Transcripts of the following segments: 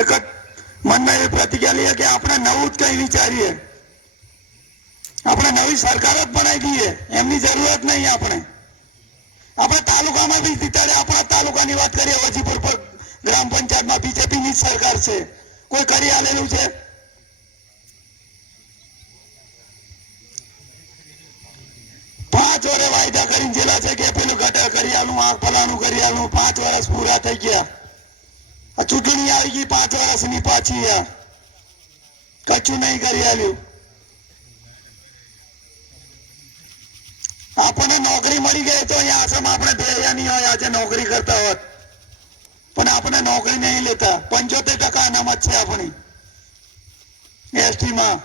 એક જ મનમાં એવી પ્રતિક્રિયા લઈએ કે આપણે નવું જ કંઈ વિચારીએ, આપણે નવી સરકાર જ બનાવી દઈએ, એમની જરૂરત નહીં. આપણે તાલુકામાં બી જીતાડે. આપણા તાલુકાની વાત કરીએ, વજીપુર પર ગ્રામ પંચાયતમાં બીજેપીની જ સરકાર છે. કોઈ કરી આલેલું છે? પાંચ વર્ષે વાયદા કરીને જેલા છે કે પેલું ગટર કરી આલું, આ ફલાણું કરી આલું. 5 વર્ષ પૂરા થઈ ગયા. આ ચૂંટણી આવી ગઈ 5 વર્ષની પાછી, કશું નહીં કરી આલ્યું. આપણને નોકરી મળી ગઈ તો અહીંયા આસામ આપણે બેહ્યા હોય, આજે નોકરી કરતા હોત, પણ આપણે નોકરી નહીં લેતા. 75% અનામત છે આપણી એસટીમાં.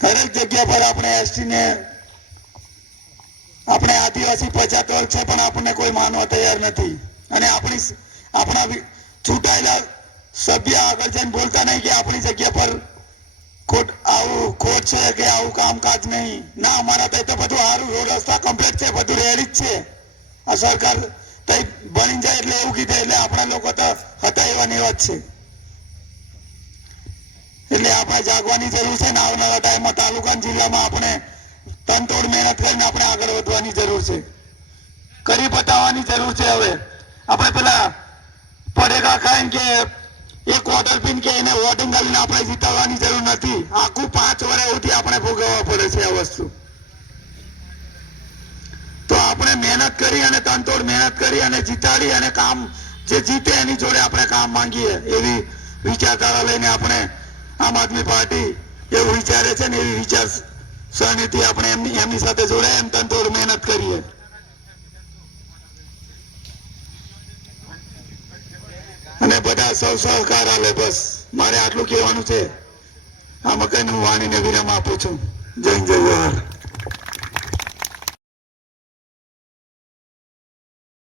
દરેક જગ્યા પર આપણે એસટી ને આપણે આદિવાસી પ્રજાતંત્ર છે, પણ આપણને કોઈ માનવા તૈયાર નથી. અને આપણા ચૂંટાયેલા સભ્ય આગળ જઈને બોલતા નહીં કે આપણી જગ્યા પર આવું ખોટ છે કે આવું કામકાજ નહીં. ના, અમારા તો બધું સારું, રોડ રસ્તા કમ્પ્લીટ છે, બધું રેડી જ છે. આ સરકાર બની જાય એટલે એવું કીધું, એટલે આપણા લોકો તો હતા એવા ને એવા જ છે. એટલે આપણે જાગવાની જરૂર છે ને આવનારા ટાઈમમાં તાલુકા જિલ્લામાં આપણે તનતોડ મહેનત કરીને આપણે આગળ વધવાની જરૂર છે, કરી બતાવવાની જરૂર છે. હવે આપણે પેલા પડેગા ખાઈને કે એક ઓર્ડર પીને કે એને વોટિંગ કરીને આપણે જીતાડવાની જરૂર નથી. આખું 5 વર્ષ સુધી આપણે ભોગવવા પડે છે આ વસ્તુ. તો આપણે મહેનત કરી અને તનતોડ મહેનત કરી અને જીતાડી અને કામ જે જીતે એની જોડે આપણે કામ માંગીએ, એવી વિચારધારા લઈને આપણે આમ આદમી પાર્ટી એવું વિચારે છે ને એવી વિચાર સમિતિ આપણે એમની સાથે જોડાય એમ તનતોડ મહેનત કરીએ. અને બધા સૌ સહકાર આલે. બસ મારે આટલું કહેવાનું છે. આ મકાન હું વાણીને વિરામ આપું છું. જય જય જવાહર.